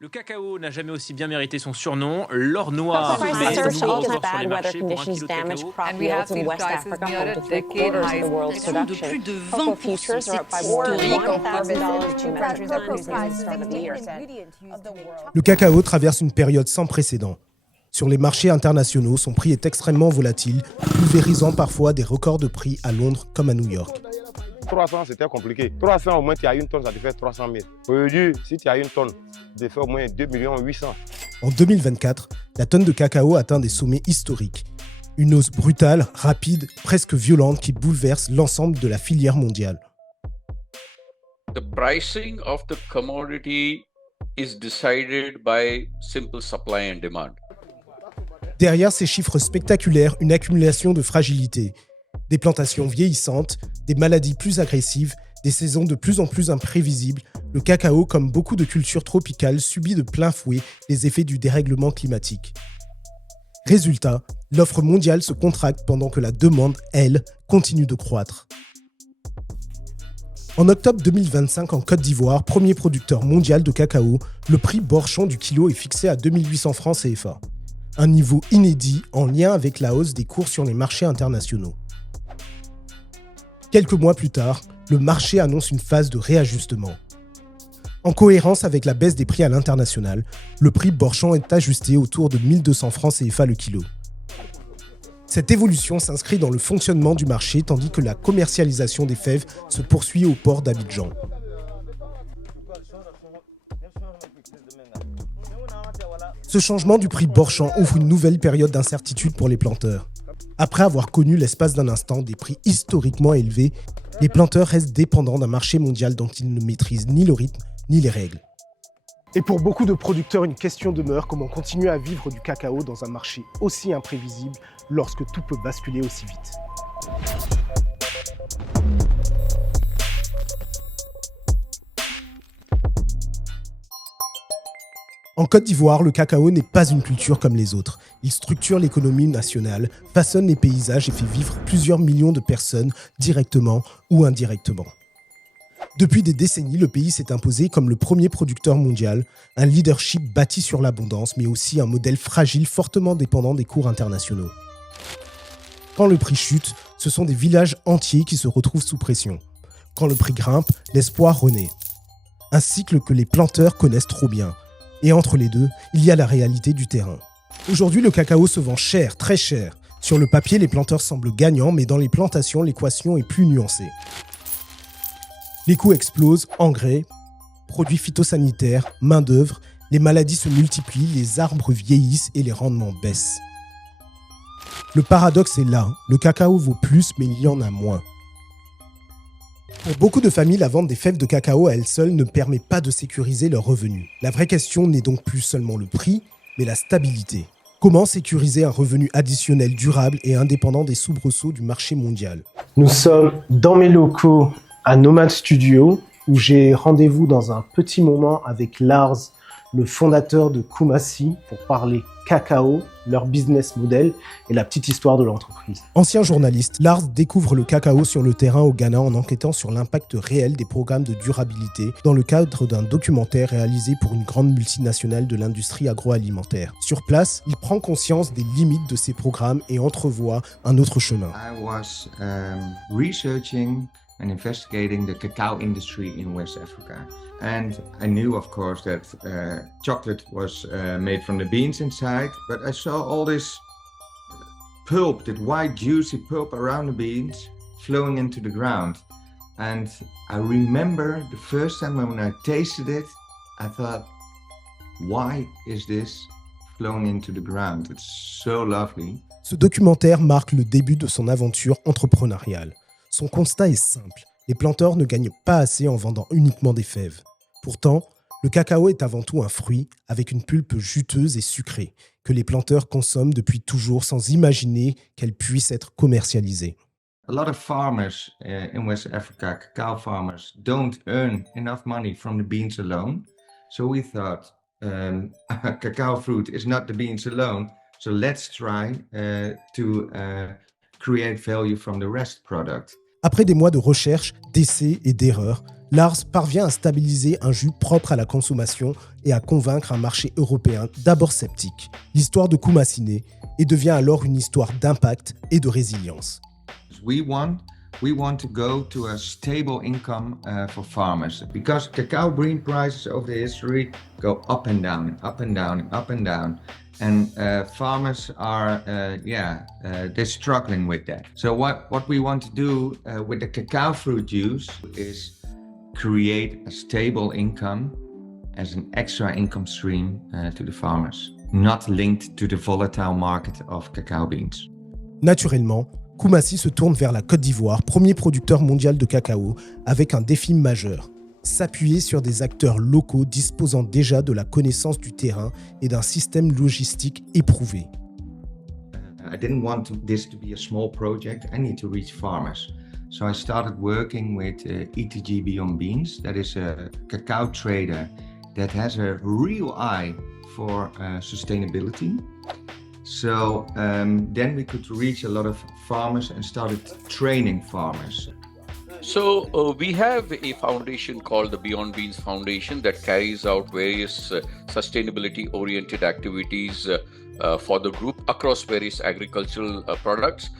Le cacao n'a jamais aussi bien mérité son surnom, l'or noir. De plus de 20%, c'est historique en Le cacao traverse une période sans précédent. Sur les marchés internationaux, son prix est extrêmement volatile, pulvérisant parfois des records de prix à Londres comme à New York. 300, c'était compliqué. 300, au moins, tu as une tonne, ça te fait 300 000. Aujourd'hui, si tu as une tonne, tu fais au moins 2 800 000. En 2024, la tonne de cacao atteint des sommets historiques. Une hausse brutale, rapide, presque violente qui bouleverse l'ensemble de la filière mondiale. The pricing of the commodity is decided by simple supply and demand. Derrière ces chiffres spectaculaires, une accumulation de fragilité. Des plantations vieillissantes, des maladies plus agressives, des saisons de plus en plus imprévisibles, le cacao, comme beaucoup de cultures tropicales, subit de plein fouet les effets du dérèglement climatique. Résultat, l'offre mondiale se contracte pendant que la demande, elle, continue de croître. En octobre 2025, en Côte d'Ivoire, premier producteur mondial de cacao, le prix Borchon du kilo est fixé à 2800 francs CFA. Un niveau inédit en lien avec la hausse des cours sur les marchés internationaux. Quelques mois plus tard, le marché annonce une phase de réajustement. En cohérence avec la baisse des prix à l'international, le prix Borchon est ajusté autour de 1200 francs CFA le kilo. Cette évolution s'inscrit dans le fonctionnement du marché tandis que la commercialisation des fèves se poursuit au port d'Abidjan. Ce changement du prix Borchon ouvre une nouvelle période d'incertitude pour les planteurs. Après avoir connu l'espace d'un instant des prix historiquement élevés, les planteurs restent dépendants d'un marché mondial dont ils ne maîtrisent ni le rythme ni les règles. Et pour beaucoup de producteurs, une question demeure: comment continuer à vivre du cacao dans un marché aussi imprévisible lorsque tout peut basculer aussi vite. En Côte d'Ivoire, le cacao n'est pas une culture comme les autres. Il structure l'économie nationale, façonne les paysages et fait vivre plusieurs millions de personnes directement ou indirectement. Depuis des décennies, le pays s'est imposé comme le premier producteur mondial, un leadership bâti sur l'abondance, mais aussi un modèle fragile fortement dépendant des cours internationaux. Quand le prix chute, ce sont des villages entiers qui se retrouvent sous pression. Quand le prix grimpe, l'espoir renaît. Un cycle que les planteurs connaissent trop bien. Et entre les deux, il y a la réalité du terrain. Aujourd'hui, le cacao se vend cher, très cher. Sur le papier, les planteurs semblent gagnants, mais dans les plantations, l'équation est plus nuancée. Les coûts explosent, engrais, produits phytosanitaires, main-d'œuvre, les maladies se multiplient, les arbres vieillissent et les rendements baissent. Le paradoxe est là, le cacao vaut plus, mais il y en a moins. Pour beaucoup de familles, la vente des fèves de cacao à elles seules ne permet pas de sécuriser leurs revenus. La vraie question n'est donc plus seulement le prix, mais la stabilité. Comment sécuriser un revenu additionnel durable et indépendant des soubresauts du marché mondial ? Nous sommes dans mes locaux à Nomad Studio, où j'ai rendez-vous dans un petit moment avec Lars, le fondateur de Kumasi, pour parler cacao, leur business model et la petite histoire de l'entreprise. Ancien journaliste, Lars découvre le cacao sur le terrain au Ghana en enquêtant sur l'impact réel des programmes de durabilité dans le cadre d'un documentaire réalisé pour une grande multinationale de l'industrie agroalimentaire. Sur place, il prend conscience des limites de ces programmes et entrevoit un autre chemin. I was researching and investigating the cacao industry in West Africa. And I knew, of course, that chocolate was made from the beans inside, but I saw all this pulp, that white juicy pulp around the beans flowing into the ground. And I remember the first time when I tasted it, I thought, why is this flowing into the ground? It's so lovely. Ce documentaire marque le début de son aventure entrepreneuriale. Son constat est simple. Les planteurs ne gagnent pas assez en vendant uniquement des fèves. Pourtant, le cacao est avant tout un fruit avec une pulpe juteuse et sucrée que les planteurs consomment depuis toujours sans imaginer qu'elle puisse être commercialisée. A lot of farmers in West Africa, cacao farmers, don't earn enough money from the beans alone. So we thought, cacao fruit is not the beans alone. So let's try to create value from the rest product. Après des mois de recherche, d'essais et d'erreurs, Lars parvient à stabiliser un jus propre à la consommation et à convaincre un marché européen d'abord sceptique. L'histoire de Kumasiné et devient alors une histoire d'impact et de résilience. We want to go to a stable income for farmers because cacao bean prices over the history go up and down, up and down, up and down. And farmers are, they're struggling with that. So what we want to do with the cacao fruit juice is create a stable income as an extra income stream to the farmers, not linked to the volatile market of cacao beans. Naturellement, Koumassi se tourne vers la Côte d'Ivoire, premier producteur mondial de cacao, avec un défi majeur: s'appuyer sur des acteurs locaux disposant déjà de la connaissance du terrain et d'un système logistique éprouvé. I didn't want this to be a small project. I need to reach farmers. So I started working with ETG Beyond Beans. That is a cacao trader that has a real eye for sustainability. So then we could reach a lot of farmers and started training farmers. So we have a foundation called the Beyond Beans Foundation that carries out various sustainability-oriented activities for the group across various agricultural products.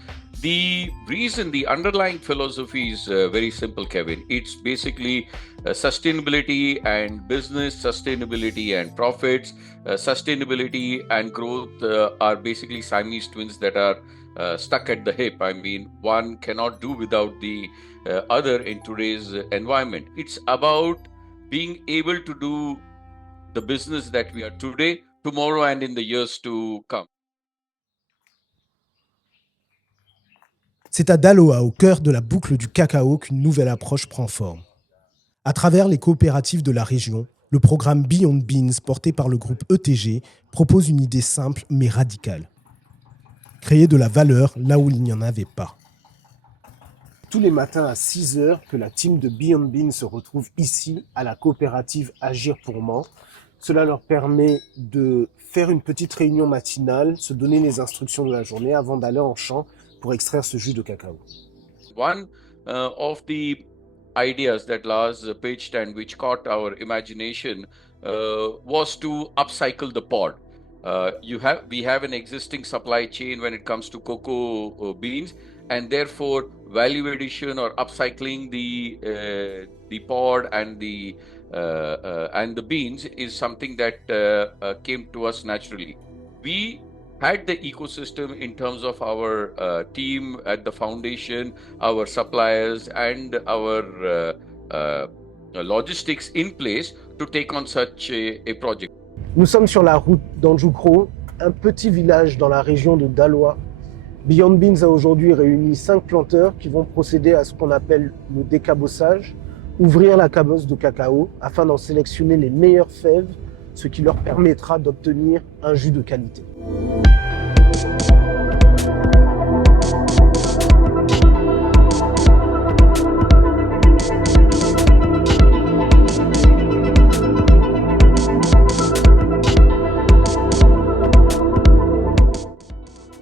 The reason, the underlying philosophy is very simple, Kevin. It's basically sustainability and business, sustainability and profits, sustainability and growth are basically Siamese twins that are stuck at the hip. I mean, one cannot do without the other in today's environment. It's about being able to do the business that we are today, tomorrow, and in the years to come. C'est à Daloa, au cœur de la boucle du cacao, qu'une nouvelle approche prend forme. À travers les coopératives de la région, le programme Beyond Beans, porté par le groupe ETG, propose une idée simple mais radicale: créer de la valeur là où il n'y en avait pas. Tous les matins à 6h, que la team de Beyond Beans se retrouve ici, à la coopérative Agir pour Mans. Cela leur permet de faire une petite réunion matinale, se donner les instructions de la journée avant d'aller en champ pour extraire ce jus de cacao. One of the ideas that Lars pitched and which caught our imagination was to upcycle the pod. We have an existing supply chain when it comes to cocoa beans, and therefore value addition or upcycling the pod and the beans is something that came to us naturally. We had the ecosystem in terms of our team at the foundation, our suppliers, and our logistics in place to take on such a project. Nous sommes sur la route d'Anjoukro, un petit village dans la région de Daloa. Beyond Beans a aujourd'hui réuni 5 planteurs qui vont procéder à ce qu'on appelle le décabossage, ouvrir la cabosse de cacao afin d'en sélectionner les meilleures fèves, ce qui leur permettra d'obtenir un jus de qualité.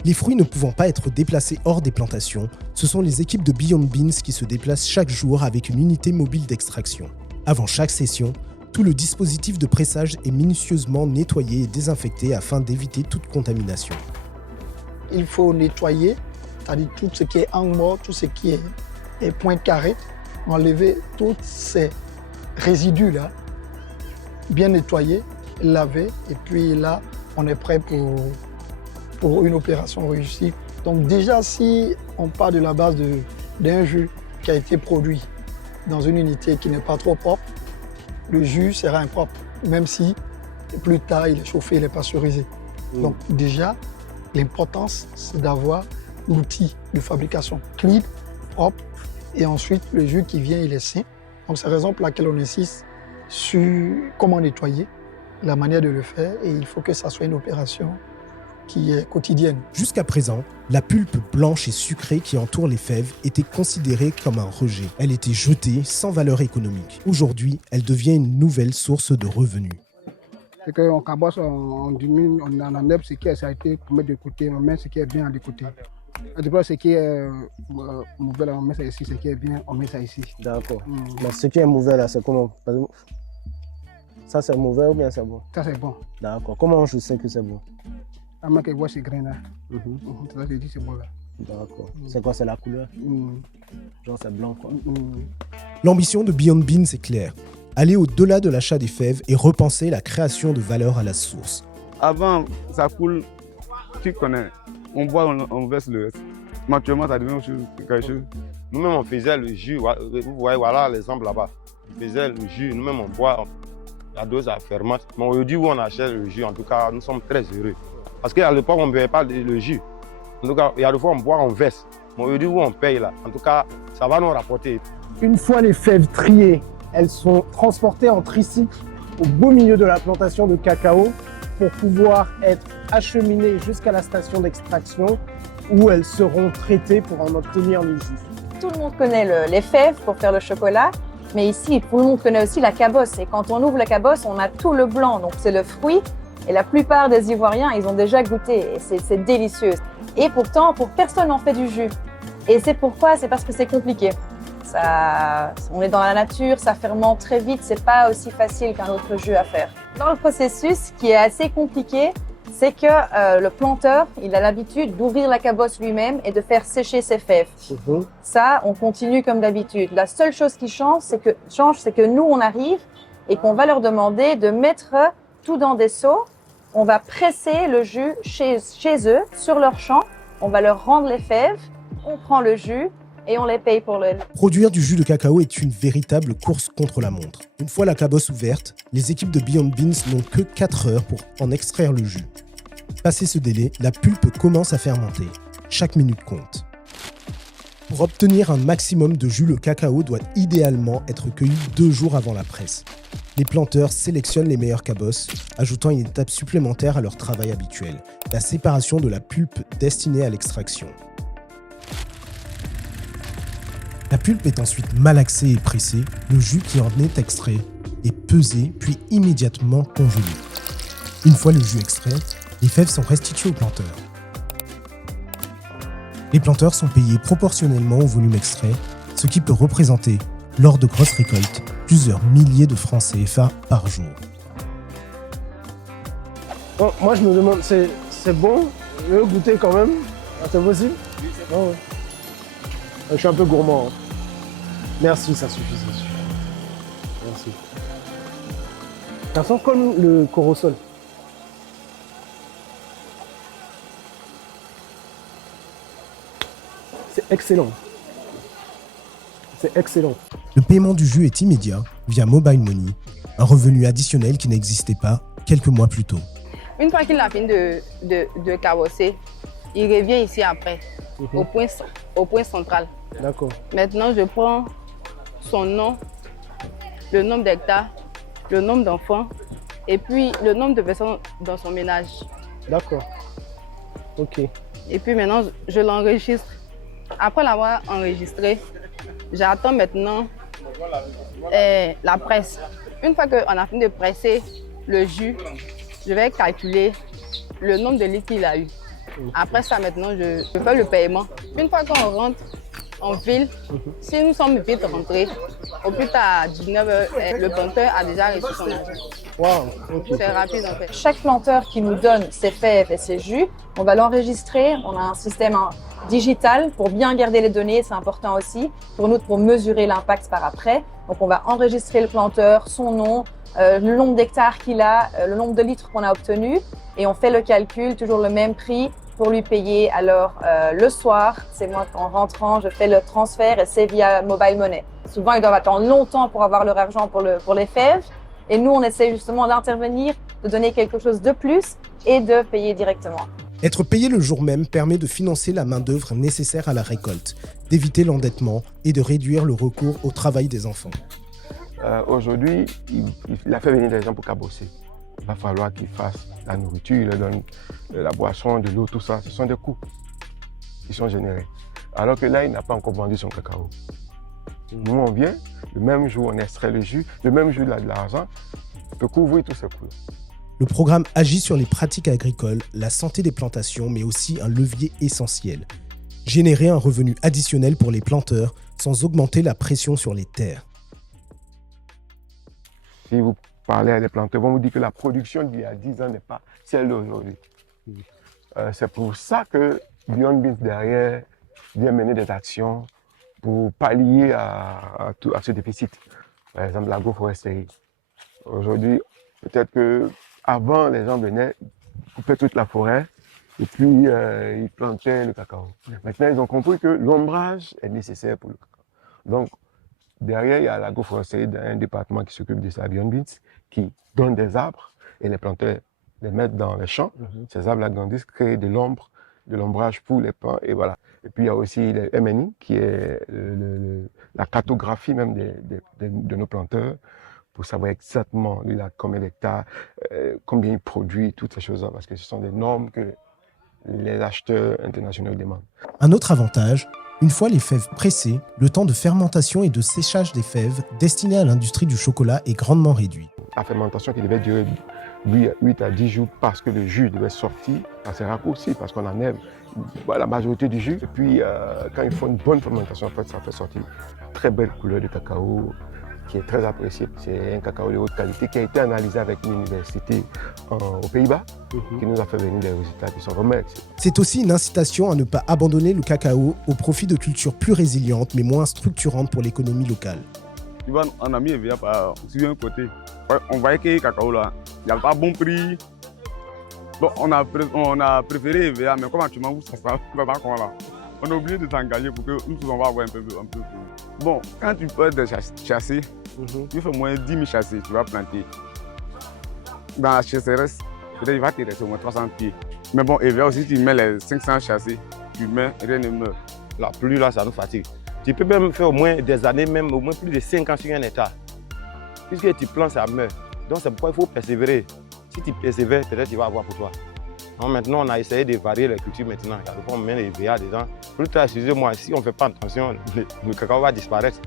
Les fruits ne pouvant pas être déplacés hors des plantations, ce sont les équipes de Beyond Beans qui se déplacent chaque jour avec une unité mobile d'extraction. Avant chaque session, tout le dispositif de pressage est minutieusement nettoyé et désinfecté afin d'éviter toute contamination. Il faut nettoyer, c'est-à-dire tout ce qui est angle mort, tout ce qui est point carré, enlever tous ces résidus-là, bien nettoyer, laver, et puis là, on est prêt pour une opération réussie. Donc déjà, si on part de la base d'un jus qui a été produit dans une unité qui n'est pas trop propre, le jus sera impropre, même si plus tard il est chauffé, il est pasteurisé. Donc déjà, l'importance, c'est d'avoir l'outil de fabrication clean, propre, et ensuite le jus qui vient, il est sain. Donc c'est la raison pour laquelle on insiste sur comment nettoyer, la manière de le faire, et il faut que ça soit une opération qui est quotidienne. Jusqu'à présent, la pulpe blanche et sucrée qui entoure les fèves était considérée comme un rejet. Elle était jetée sans valeur économique. Aujourd'hui, elle devient une nouvelle source de revenus. C'est qu'on cabosse, on diminue, on enlève ce qui a été pour mettre de côté, on met ce qui est bien de côté. En tout cas, ce qui est mauvais, là, on met ça ici. Ce qui est bien, on met ça ici. D'accord. Mais ce qui est mauvais là, c'est comment? Par exemple, ça c'est mauvais ou bien c'est bon? Ça, c'est bon. D'accord. Comment je sais que c'est bon? À moins que je vois ces grains là. C'est ça que je dis, c'est bon là. D'accord. C'est quoi? C'est la couleur? Genre c'est blanc quoi. L'ambition de Beyond Beans est claire. Aller au-delà de l'achat des fèves et repenser la création de valeur à la source. Avant, ça coule, tu connais. On boit, on verse le reste. Actuellement, ça devient quelque chose. Nous-mêmes, on faisait le jus. Vous voyez, voilà l'exemple là-bas. On faisait le jus. Nous-mêmes, on boit la dose à ferment. Mais aujourd'hui, où on achète le jus, en tout cas, nous sommes très heureux. Parce qu'à l'époque, on ne buvait pas le jus. En tout cas, il y a des fois, on boit, on verse. Mais aujourd'hui, où on paye là, en tout cas, ça va nous rapporter. Une fois les fèves triées, elles sont transportées en tricycle au beau milieu de la plantation de cacao pour pouvoir être acheminées jusqu'à la station d'extraction où elles seront traitées pour en obtenir le jus. Tout le monde connaît les fèves pour faire le chocolat, mais ici, tout le monde connaît aussi la cabosse. Et quand on ouvre la cabosse, on a tout le blanc, donc c'est le fruit. Et la plupart des Ivoiriens, ils ont déjà goûté et c'est délicieux. Et pourtant, pour personne n'en fait du jus. Et c'est pourquoi? C'est parce que c'est compliqué. On est dans la nature, ça fermente très vite, c'est pas aussi facile qu'un autre jus à faire. Dans le processus, ce qui est assez compliqué, c'est que le planteur, il a l'habitude d'ouvrir la cabosse lui-même et de faire sécher ses fèves. Ça, on continue comme d'habitude. La seule chose qui change, c'est que nous, on arrive et qu'on va leur demander de mettre tout dans des seaux. On va presser le jus chez eux, sur leur champ. On va leur rendre les fèves, on prend le jus et on les paye pour le... Produire du jus de cacao est une véritable course contre la montre. Une fois la cabosse ouverte, les équipes de Beyond Beans n'ont que 4 heures pour en extraire le jus. Passé ce délai, la pulpe commence à fermenter. Chaque minute compte. Pour obtenir un maximum de jus, le cacao doit idéalement être cueilli 2 jours avant la presse. Les planteurs sélectionnent les meilleures cabosses, ajoutant une étape supplémentaire à leur travail habituel, la séparation de la pulpe destinée à l'extraction. La pulpe est ensuite malaxée et pressée, le jus qui en est extrait est pesé puis immédiatement congelé. Une fois le jus extrait, les fèves sont restituées aux planteurs. Les planteurs sont payés proportionnellement au volume extrait, ce qui peut représenter, lors de grosses récoltes, plusieurs milliers de francs CFA par jour. Bon, moi je me demande, c'est bon? Je veux goûter quand même? C'est possible? Oui, c'est bon. Je suis un peu gourmand. Merci, ça suffit. Merci. Ça sent comme le corosol. C'est excellent. C'est excellent. Le paiement du jus est immédiat via Mobile Money, un revenu additionnel qui n'existait pas quelques mois plus tôt. Une fois qu'il a fini de cabosser, il revient ici après, au point central. D'accord. Maintenant, je prends son nom, le nombre d'hectares, le nombre d'enfants et puis le nombre de personnes dans son ménage. D'accord. Ok. Et puis maintenant, je l'enregistre. Après l'avoir enregistré, j'attends maintenant la presse. Une fois qu'on a fini de presser le jus, je vais calculer le nombre de litres qu'il a eu. Après ça, maintenant, je fais le paiement. Une fois qu'on rentre en ville, si nous sommes vite rentrés, au plus tard à 19h, le planteur a déjà reçu son argent. Wow, okay. C'est rapide en fait. Chaque planteur qui nous donne ses fèves et ses jus, on va l'enregistrer. On a un système digital pour bien garder les données, c'est important aussi pour nous pour mesurer l'impact par après. Donc on va enregistrer le planteur, son nom, le nombre d'hectares qu'il a, le nombre de litres qu'on a obtenu et on fait le calcul, toujours le même prix pour lui payer. Alors le soir, c'est moi en rentrant, je fais le transfert et c'est via Mobile Money. Souvent ils doivent attendre longtemps pour avoir leur argent pour les fèves et nous on essaie justement d'intervenir, de donner quelque chose de plus et de payer directement. Être payé le jour même permet de financer la main-d'œuvre nécessaire à la récolte, d'éviter l'endettement et de réduire le recours au travail des enfants. Aujourd'hui, il a fait venir des gens pour cabosser. Il va falloir qu'il fasse la nourriture, il leur donne la boisson, de l'eau, tout ça. Ce sont des coûts qui sont générés. Alors que là, il n'a pas encore vendu son cacao. Nous, on vient, le même jour, on extrait le jus, le même jour, il a de l'argent, il peut couvrir tous ces coûts. Le programme agit sur les pratiques agricoles, la santé des plantations, mais aussi un levier essentiel, générer un revenu additionnel pour les planteurs sans augmenter la pression sur les terres. Si vous parlez à des planteurs, ils vont vous dire que la production d'il y a 10 ans n'est pas celle d'aujourd'hui. C'est pour ça que Beyond Beans derrière vient mener des actions pour pallier à ce déficit. Par exemple, l'agroforesterie. Aujourd'hui, peut-être qu'avant, les gens venaient couper toute la forêt et puis ils plantaient le cacao. Maintenant, ils ont compris que l'ombrage est nécessaire pour le cacao. Donc, derrière, il y a l'agroforesterie d'un département qui s'occupe de ça, Beyond Beans, qui donne des arbres et les planteurs les mettent dans les champs. Ces arbres agrandissent, créent de l'ombre, de l'ombrage pour les pins et voilà. Et puis il y a aussi les MNI qui est la cartographie même de nos planteurs pour savoir exactement lui, là, combien d'hectares, combien il produit, toutes ces choses-là, parce que ce sont des normes que les acheteurs internationaux demandent. Un autre avantage, une fois les fèves pressées, le temps de fermentation et de séchage des fèves destinées à l'industrie du chocolat est grandement réduit. La fermentation qui devait durer 8 à 10 jours parce que le jus devait sortir, ça s'est raccourci parce qu'on enlève la majorité du jus. Et puis quand il faut une bonne fermentation, en fait, ça fait sortir une très belle couleur de cacao qui est très appréciée. C'est un cacao de haute qualité qui a été analysé avec une université aux Pays-Bas qui nous a fait venir des résultats qui sont vraiment excellents. C'est aussi une incitation à ne pas abandonner le cacao au profit de cultures plus résilientes mais moins structurantes pour l'économie locale. Tu vois, on a mis EVA sur un côté. On voyait que le cacao là, il n'y avait pas bon prix. Donc on a préféré EVA, mais comme actuellement, ça va pas comment là. On est obligé de s'engager pour que nous on va avoir un peu plus. Bon, quand tu peux de chasser, tu fais au moins 10 000 chassés, tu vas planter. Dans la chasseresse, peut-être il va te rester au moins 300 pieds. Mais bon, EVA aussi, tu mets les 500 chassés, tu mets, rien ne meurt. La pluie là, ça nous fatigue. Tu peux même faire au moins des années, même au moins plus de 5 ans sur un hectare. Puisque tu plantes, ça meurt. Donc c'est pourquoi il faut persévérer. Si tu persévères, peut-être tu vas avoir pour toi. Donc, maintenant, on a essayé de varier les cultures maintenant. On met les VA dedans. Plus tard, excusez-moi, si on ne fait pas attention, le cacao va disparaître.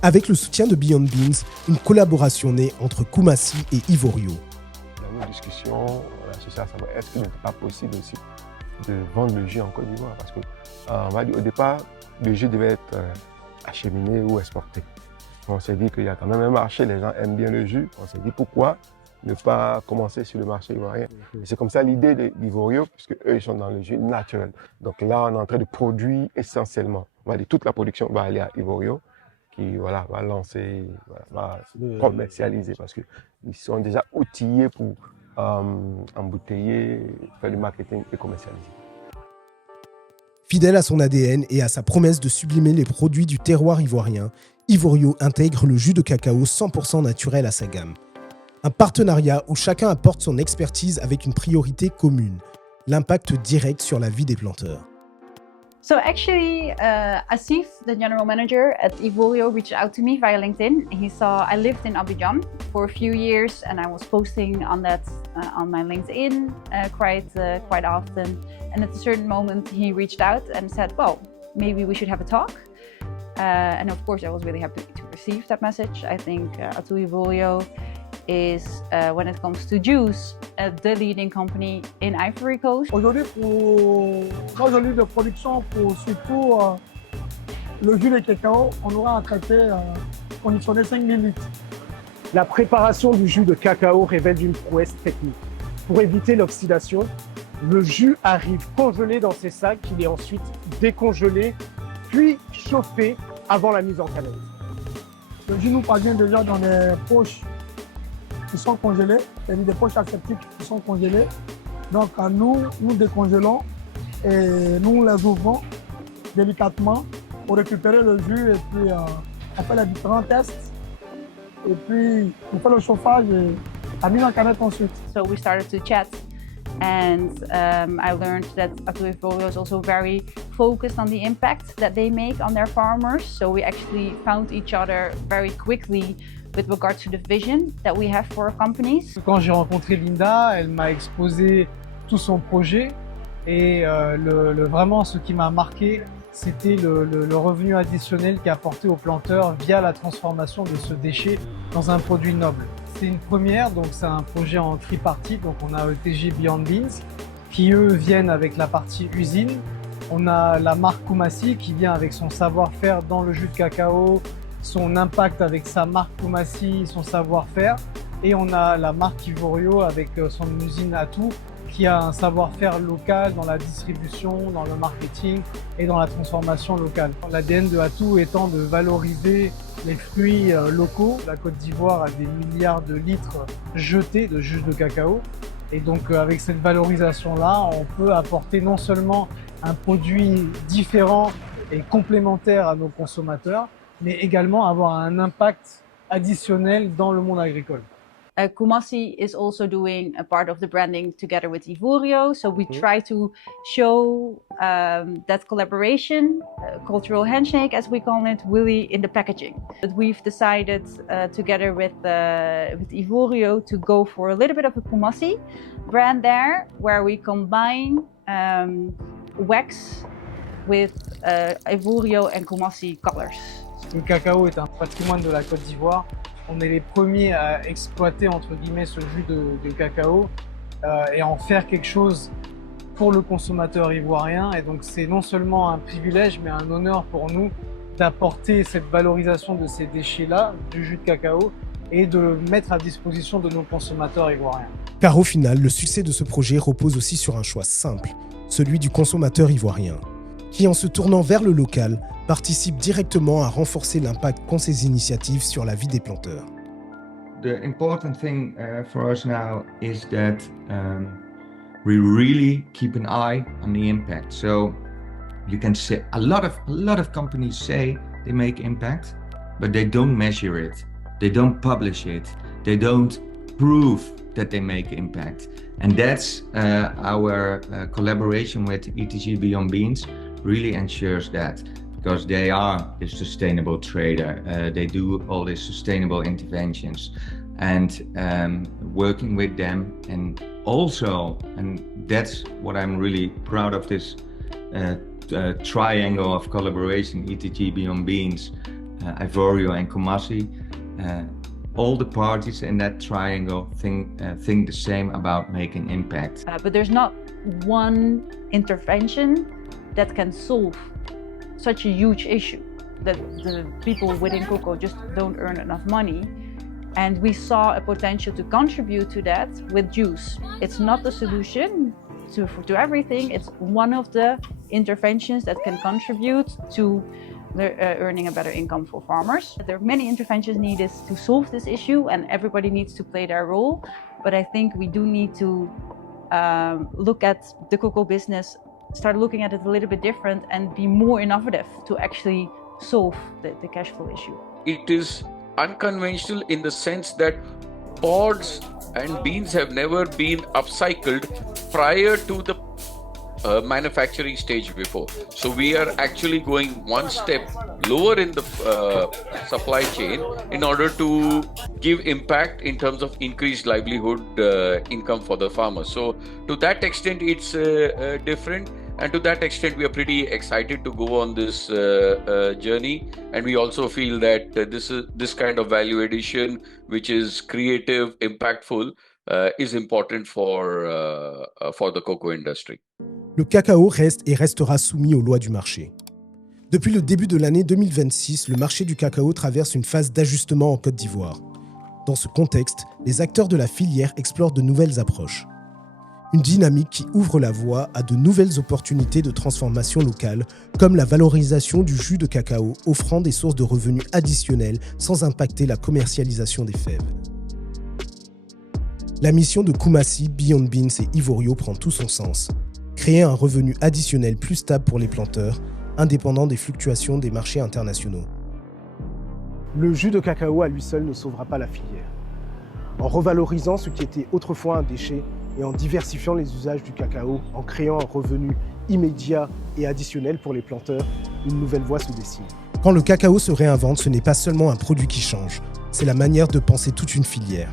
Avec le soutien de Beyond Beans, une collaboration née entre Koumassi et Ivorio. Dans nos discussions, est-ce qu'il n'est pas possible aussi de vendre le jus en Côte d'Ivoire? Parce que, au départ, le jus devait être acheminé ou exporté. On s'est dit qu'il y a quand même un marché, les gens aiment bien le jus. On s'est dit pourquoi ne pas commencer sur le marché ivoirien. Et c'est comme ça l'idée d'Ivorio, puisque eux ils sont dans le jus naturel. Donc là, on est en train de produire essentiellement. On va dire toute la production va aller à Ivorio, qui va lancer, va commercialiser, parce qu'ils sont déjà outillés pour embouteiller, faire du marketing et commercialiser. Fidèle à son ADN et à sa promesse de sublimer les produits du terroir ivoirien, Ivorio intègre le jus de cacao 100% naturel à sa gamme. Un partenariat où chacun apporte son expertise avec une priorité commune, l'impact direct sur la vie des planteurs. So actually, Asif, the general manager at Ivorio, reached out to me via LinkedIn. He saw I lived in Abidjan for a few years and I was posting on that on my LinkedIn quite often. And at a certain moment, he reached out and said, well, maybe we should have a talk. And of course, I was really happy to receive that message. I think Atu Ivorio is, when it comes to juice, the leading company in Ivory Coast. Aujourd'hui, pour nos lignes de production, pour surtout le jus de cacao, on aura à traiter conditionner 5000 litres. La préparation du jus de cacao révèle une prouesse technique. Pour éviter l'oxydation, le jus arrive congelé dans ces sacs, il est ensuite décongelé, puis chauffé avant la mise en cannelle. Le jus nous parvient déjà dans des poches qui sont congelées, c'est-à-dire des poches aseptiques qui sont congelées. Donc nous décongelons et nous les ouvrons délicatement pour récupérer le jus et puis on fait les différents tests et puis on fait le chauffage et la mise en canette ensuite. So we started to chat and I learned that Atu Ivorio is also very focused on the impact that they make on their farmers. So we actually found each other very quickly with regards to the vision that we have for our companies. Quand j'ai rencontré Linda, elle m'a exposé tout son projet et vraiment ce qui m'a marqué, c'était le revenu additionnel qui est apporté aux planteurs via la transformation de ce déchet dans un produit noble. C'est une première, donc c'est un projet en tripartite, donc on a ETG Beyond Beans qui eux viennent avec la partie usine On a la marque Koumassi qui vient avec son savoir-faire dans le jus de cacao, son impact avec sa marque Koumassi, son savoir-faire. Et on a la marque Ivorio avec son usine Atou qui a un savoir-faire local dans la distribution, dans le marketing et dans la transformation locale. L'ADN de Atou étant de valoriser les fruits locaux. La Côte d'Ivoire a des milliards de litres jetés de jus de cacao. Et donc avec cette valorisation-là, on peut apporter non seulement un produit différent et complémentaire à nos consommateurs, mais également avoir un impact additionnel dans le monde agricole. Koumassi is also doing a part of the branding together with Ivorio. So we try to show that collaboration, cultural handshake as we call it, really in the packaging. But we've decided together with Ivorio to go for a little bit of a Koumassi brand there, where we combine wax with Ivorio and Koumassi colors. Le cacao est un patrimoine de la Côte d'Ivoire. On est les premiers à exploiter entre guillemets ce jus de cacao et en faire quelque chose pour le consommateur ivoirien. Et donc c'est non seulement un privilège mais un honneur pour nous d'apporter cette valorisation de ces déchets-là, du jus de cacao, et de le mettre à disposition de nos consommateurs ivoiriens. Car au final, le succès de ce projet repose aussi sur un choix simple, celui du consommateur ivoirien, qui en se tournant vers le local, participe directement à renforcer l'impact qu'ont ces initiatives sur la vie des planteurs. The important thing for us now is that we really keep an eye on the impact. So you can say a lot of companies say they make impact, but they don't measure it, they don't publish it, they don't prove that they make impact. And that's our collaboration with ETG Beyond Beans really ensures that. Because they are the sustainable trader, they do all these sustainable interventions, and working with them, and also, and that's what I'm really proud of, this triangle of collaboration, ETG Beyond Beans, Ivorio and Koumassi. All the parties in that triangle think the same about making impact. But there's not one intervention that can solve such a huge issue, that the people within cocoa just don't earn enough money. And we saw a potential to contribute to that with juice. It's not the solution to everything, it's one of the interventions that can contribute to earning a better income for farmers. There are many interventions needed to solve this issue, and everybody needs to play their role. But I think we do need to look at the cocoa business, start looking at it a little bit different, and be more innovative to actually solve the cash flow issue. It is unconventional in the sense that pods and beans have never been upcycled prior to the manufacturing stage before. So we are actually going one step lower in the supply chain in order to give impact in terms of increased livelihood income for the farmers. So to that extent it's different, and to that extent we are pretty excited to go on this journey, and we also feel that this kind of value addition, which is creative, impactful, is important for the cocoa industry. Le cacao reste et restera soumis aux lois du marché. Depuis le début de l'année 2026, le marché du cacao traverse une phase d'ajustement en Côte d'Ivoire. Dans ce contexte, les acteurs de la filière explorent de nouvelles approches. Une dynamique qui ouvre la voie à de nouvelles opportunités de transformation locale, comme la valorisation du jus de cacao, offrant des sources de revenus additionnelles sans impacter la commercialisation des fèves. La mission de Koumassi, Beyond Beans et Ivorio prend tout son sens. Créer un revenu additionnel plus stable pour les planteurs, indépendant des fluctuations des marchés internationaux. Le jus de cacao à lui seul ne sauvera pas la filière. En revalorisant ce qui était autrefois un déchet et en diversifiant les usages du cacao, en créant un revenu immédiat et additionnel pour les planteurs, une nouvelle voie se dessine. Quand le cacao se réinvente, ce n'est pas seulement un produit qui change, c'est la manière de penser toute une filière.